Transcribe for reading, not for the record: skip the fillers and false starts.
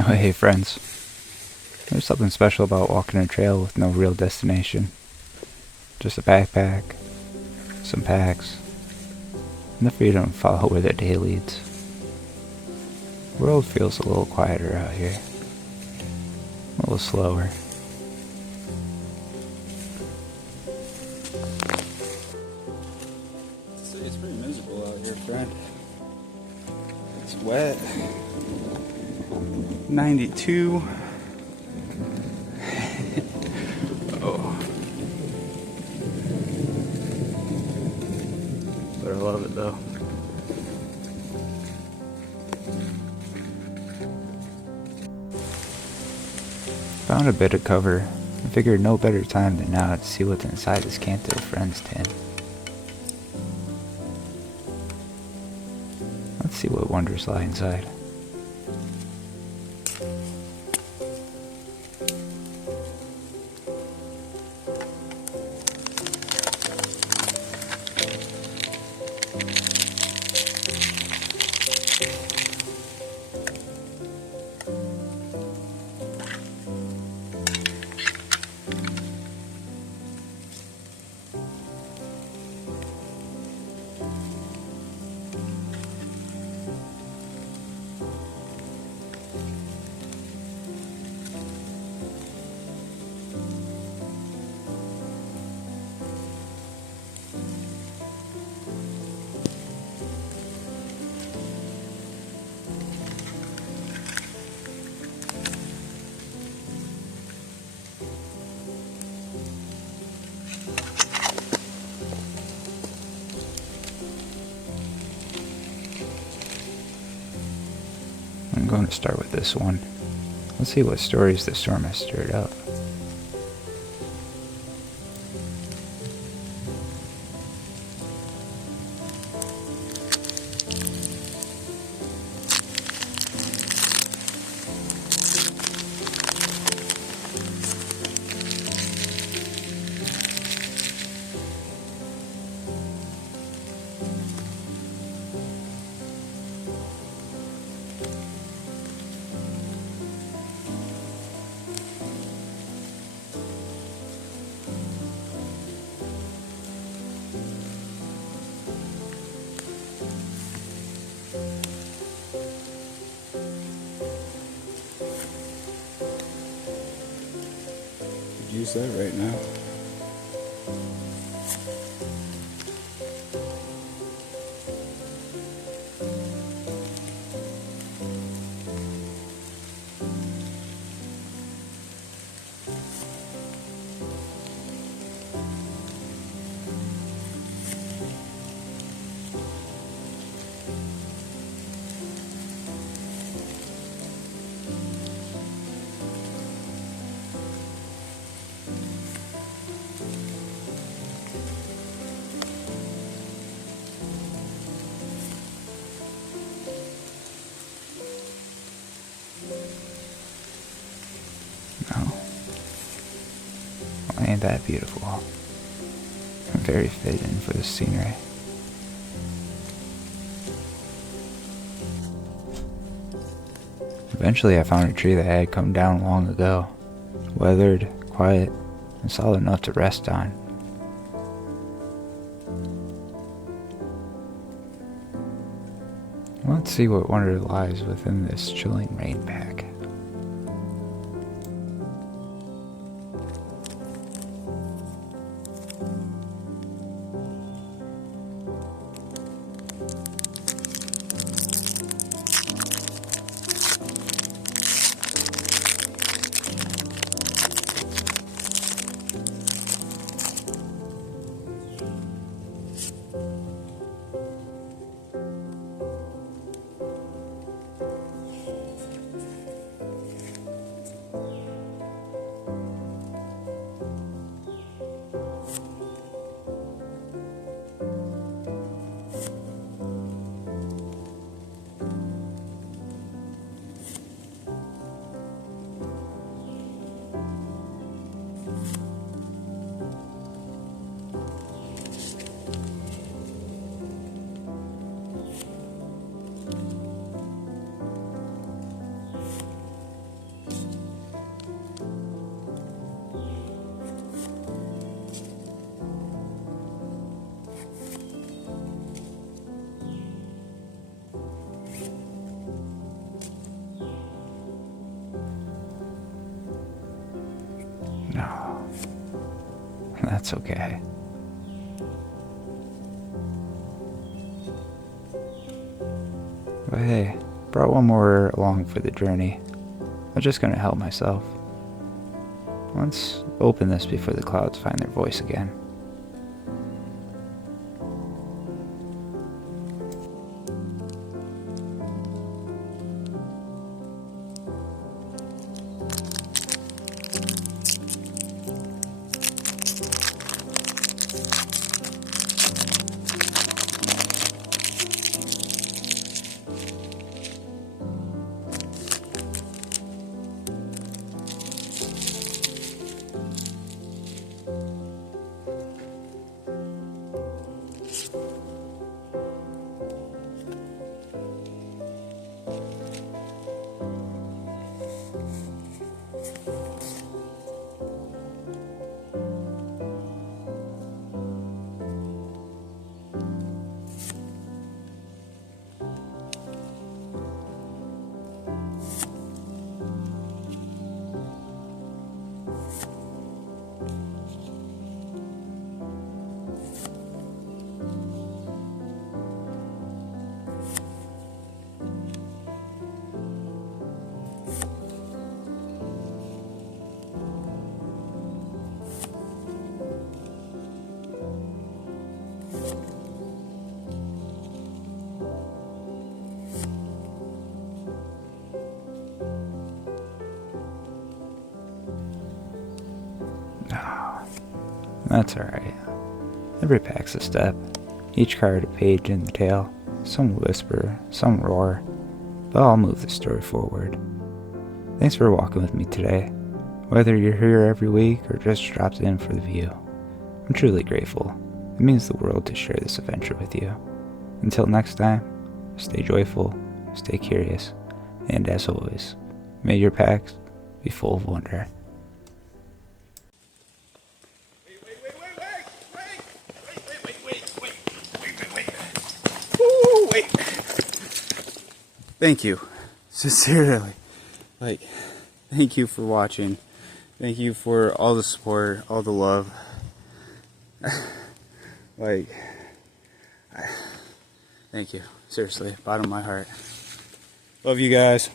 Oh, hey friends. There's something special about walking a trail with no real destination. Just a backpack, some packs, and the freedom to follow where the day leads. The world feels a little quieter out here. A little slower. It's pretty miserable out here, friend. It's wet. 92. Oh. But I love it though. Found a bit of cover and figured no better time than now to see what's inside this Kanto Friends tin. Let's see what wonders lie inside. I'm going to start with this one. Let's see what stories the storm has stirred up. Could use that right now. No. Well, ain't that beautiful? Very fitting for the scenery. Eventually I found a tree that had come down long ago. Weathered, quiet, and solid enough to rest on. Let's see what wonder lies within this chilling rain pack. No. That's okay. But hey, brought one more along for the journey. I'm just gonna help myself. Let's open this before the clouds find their voice again. That's alright. Every pack's a step. Each card a page in the tale. Some whisper, some roar, but all move the story forward. Thanks for walking with me today. Whether you're here every week or just dropped in for the view, I'm truly grateful. It means the world to share this adventure with you. Until next time, stay joyful, stay curious, and as always, may your packs be full of wonder. Wait. Thank you. Sincerely. Thank you for watching. Thank you for all the support, all the love. Thank you. Seriously, bottom of my heart. Love you guys.